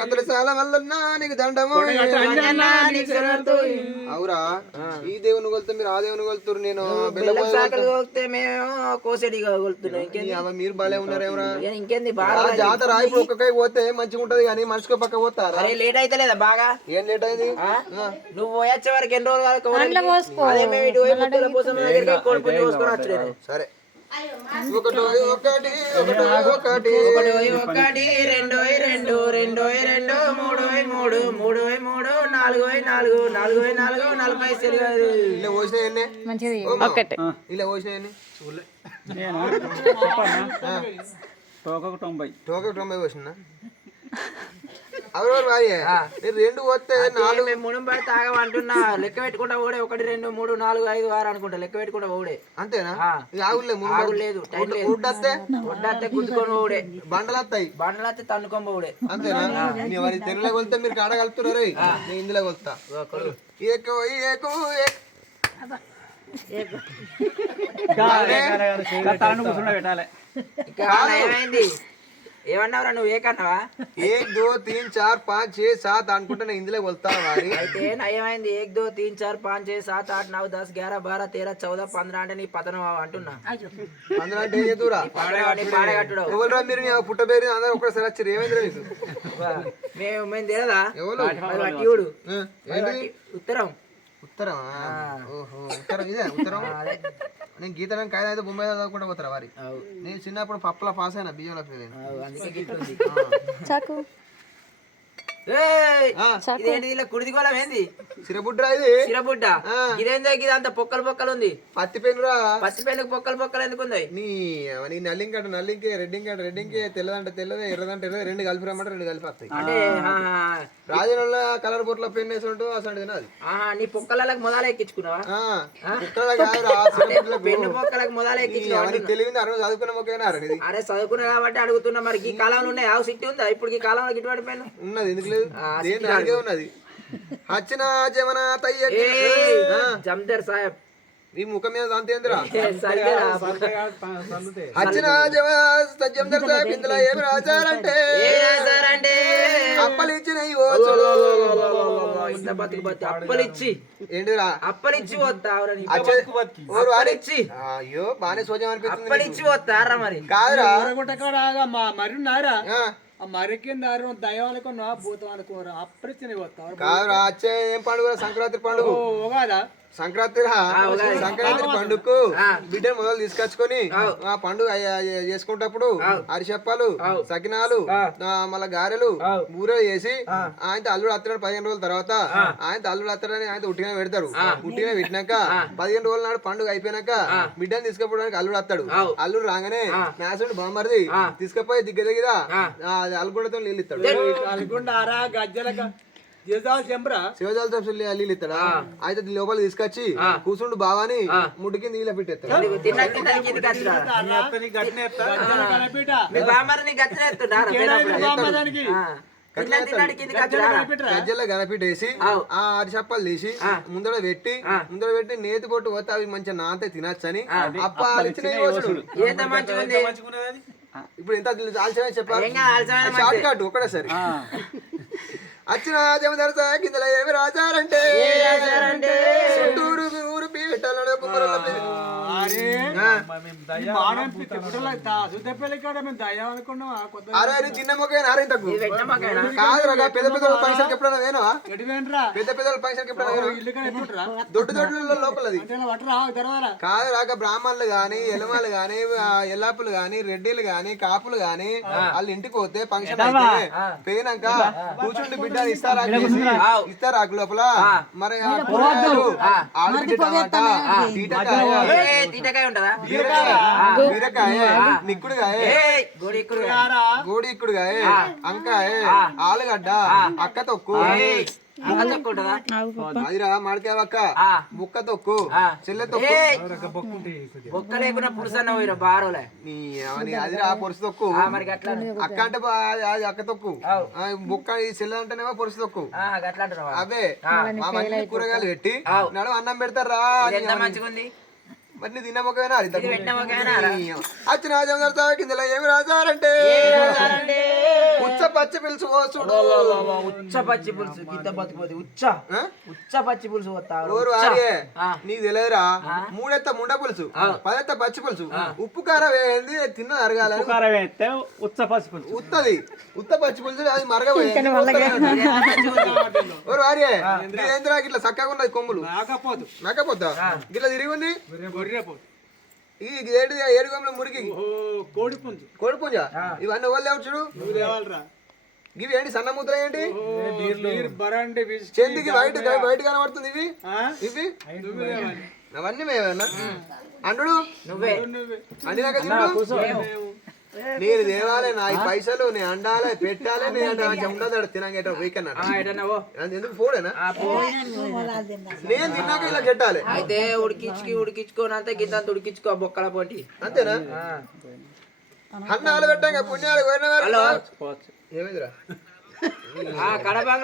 కత్రసాల వల్లన్నా నీకు దండము అవురా ఈ దేవుని కొలుతా మీరు ఆ దేవుని కొలుతురు నేను మేము కోసడి మీరు బాలే ఉన్నారు ఎవరా ఇంకేంది జాతర ఇప్పుడు ఒక్కకై పోతే మంచిగా ఉంటది కానీ మనిషికి పక్క పోతారా అరే లేట్ అయితే లేదా బాగా ఏం లేట్ అయింది నువ్వు పోయొచ్చే వరకు ఎన్ని రోజులు సరే ఒకటి ఒకటి ఒకటి ఒకటి రెండోయ్ రెండు రెండోయ్ రెండు మూడోయ్ మూడు మూడోయ్ మూడు నాలుగోయ్ నాలుగు నాలుగోయ్ నాలుగు 40 ఇలా పోసినాయన్ని ఇలా పోసినాయన్ని టోకకు 90 పోసిన ఎవరెవరు భార్య రెండు పోతే 4 మునం పడితే ఆగమంటున్నా లెక్క పెట్టుకుంటా ఓడే 1 2 3 4 5 6 అనుకుంటా లెక్క పెట్టుకుంటా ఓడే అంతేనా ఆగులేదు టైం లేదు ఒడ్డత్తే గుద్దుకొని ఓడే బండలత్తే తన్నుకొని పోడే అంతేనా మరి తెలుగులో కొలితే మీరు కాడ కలుపుతున్నారు నేను ఇందులో కొలుతా పెట్టాలి ఏమైంది ఏమన్నావురా నువ్వు ఏకన్నావా 1 2 3 4 5 6 7 అనుకుంటా నేను ఇందులో కొలుతా వారి అయితే నయమైంది 1 2 3 4 5 6 7 8 9 10 11 12 13 14 15 అంటే నీ పతనం అంటున్నా 15 అంటే ఏం చేతురా ఎవరురా మీరు పుట్టబేరి అందరూ ఒకసారి వచ్చారు ఏమైందిరా మీకు మేము తెలియదా చూడు ఉత్తరం ఓహో ఉత్తరం ఇదే ఉత్తరం నేను గీతడం కాయలు అయితే బొమ్మాయి చదువుకుంటా పోతారా వారి నేను చిన్నప్పుడు పప్పుల పాస్ అయినా బియ్యంలో ఫెయిల్ కుడిదిగోళం ఏంది సిరబుడ్రా ఇది సిరబుడ్డ ఇదేందో ఇది అంత పొక్కలు పొక్కలు ఉంది పత్తి పెన్నురా పత్తి పెన్నుకు పొక్కలు పొక్కలు ఎందుకు ఉంది నీ నల్లింకట నల్లింకి రెడ్డింకి తెల్లదంటే తెల్లదే ఎర్రదంటే ఎర్రదే 2 కలిపి రమ్మంటే 2 కలిపి వస్తాయి అంటే రాజనల్ల కలర్ బొట్ల పెన్ వేసుకుంటూ అసలు అది నీ పొక్కలకు మొదలు ఎక్కించుకున్నావా పెన్ను పొక్కలకు మొదలు ఎక్కించుకున్నావా తెలివింది అరవై చదువుకున్న మొక్కైనా అరే చదువుకున్నా కాబట్టి అడుగుతున్నా మరి ఈ కాలంలో ఉన్నాయి ఆవు సిట్టి ఉందా ఇప్పుడు ఈ కాలంలో ఇటువంటి పెన్ను ఉన్నది ఎందుకు ఉన్నది వచ్చిన జమన జమదర్ సాహెబ్ ఈ ముఖం మీద అంతేంద్రా వచ్చిన జమదర్ సాహెబ్ ఇందులో ఏమి రాశారంటే అప్పలిచ్చిన అప్పలిచ్చి అయ్యో బానే సోజం అనిపిస్తుంది అప్పలిచ్చి పోతారా మరి కాదురా మరి ఉన్నారా మరికిందారు దయం అనుకున్నా భూతం అనుకోరు అప్పటిని కాదురా వచ్చే ఏం పండుగ సంక్రాంతి పండుగ సంక్రాంతి పండుగకు బిడ్డ మొదలు తీసుకొచ్చుకొని ఆ పండుగ చేసుకుంటప్పుడు అరిసెప్పలు సకినాలు మళ్ళా గారెలు బూరెలు చేసి ఆయన అల్లుడు అత్తడాడు 15 రోజుల తర్వాత ఆయన అల్లుడు అత్తడని ఆయన ఉట్టిగా పెడతారు ఉట్టిగా పెట్టినాక 15 రోజుల నాడు పండుగ అయిపోయినాక బిడ్డను తీసుకుపోవడానికి అల్లుడు వస్తాడు అల్లుడు రాగానే మ్యాసుడు బామ్మరిది తీసుకుపోయి దగ్గర అల్లుగుండతో నీళ్ళు ఇస్తాడు శివజాల నీళ్ళు ఇస్తాడా అయితే లోపల తీసుకొచ్చి కూర్చుండు బావాని ముడ్డు కింద నీళ్ళ పెట్టేస్తాడు గజ్జల్లో గనపిట్టేసి ఆ అరిసెప్పలు తీసి ముందర పెట్టి నేతి పొట్టు పోతే అవి మంచిగా నాంతే తినచ్చని అప్పాలు ఇప్పుడు ఎంత ఆల్చన చెప్పాలి షార్ట్ కట్ ఒకటేసరి వచ్చిన జమదర్ సాహెబ్ కిందలో ఏమి రాశారంటే చుట్టూరు ఊరు పీటలలో చిన్న మొక్కైనా అరేంతకు కాదురా పెద్ద పెద్ద ఫంక్షన్ ఎప్పుడైనా వేనా పెద్ద పెద్ద ఫంక్షన్ ఎప్పుడైనా దొడ్డు దొడ్ల లోపలది కాదు రాక బ్రాహ్మణులు గాని ఎలమాలు గాని ఎల్లాపులు గాని రెడ్డిలు గాని కాపులు గాని వాళ్ళ ఇంటికి పోతే ఫంక్షన్ అయితే పోయినాక కూర్చుండి బిడ్డ ఇస్తారా లోపల మరి బీరకాయ నిక్కుడుగాయ గోడిక్కుడుగాయ అంకాయ ఆలుగడ్డ అక్క తొక్కు అదిరా మాడికాయ అక్క బుక్క తొక్కు చెల్లె తొక్కు బొక్క లేకుండా పురుసన్న బారోలే అదిరా పొరుసు తొక్కు అక్క అంటే అది అక్క తొక్కు బుక్క చెల్లె అంటేనేమో పొరుసు తొక్కు అవే మా కూరగాయలు పెట్టి నడు అన్నం పెడతారా మంచిగుంది మరి తిన్నమ్మకైనా వచ్చిన కిందలో ఏమి రాశారంటే ఉచ్చ పచ్చి పిలుచు పోసుడు ఉచ్చ పచ్చి పులుసు గిద్ద బతిపోతే ఉచ్చ ఆ? ఉచ్చ పచ్చి పులుసు పోతారు ఓరు ఆర్యే నీకు తెలియదురా మూడెత్త ముండ పులుసు పదెత్త పచ్చి పులుసు ఉప్పు కారం ఏంది తిన్నది అరగాలని కారం వేస్తే ఉచ్చ పచ్చి పులుసు ఉత్తది ఉత్త పచ్చి పులుసు అది మరగబోయేది ఓరు ఆర్యే నీదేంద్రా ఇట్లా చక్కగా ఉన్నది కొమ్ములు రాకపోదు నాకపోతా ఇట్లా తిరిగి ఉంది గొర్రెపోదు ఈ ఏడు కొమ్ముల మురికి కోడి పుంజు కోడి పుంజ ఇవన్నీ ఎవరు లేవు చూడు నువ్వు తేవాలరా ఇవి ఏంటి సన్న ముద్ర ఏంటి మీరు బరండి చెందికి వైట్ కనబడుతుంది ఇవి ఇవి నువ్వు తేవాలి అవన్నీ మేమన్నా అండు నువ్వే అన్ని దాకా తిండు నేను దేవాలే నా ఈ పైసలు నేను అండాలి పెట్టాలి నేను అంటే మంచిగా ఉండదు తినగేట వీకెన్ ఎటన్నావో ఎందుకు పోడేనా నేను తిన్నాక ఇలా చెట్టాలి అయితే ఉడికించుకోనంత గిద్ద ఉడికించుకో బొక్కల పోటీ అంతేనా అన్నాలు పెట్టాక పుణ్యాలు పోయిన హలో ఏమైందిరా కడబంగ్లా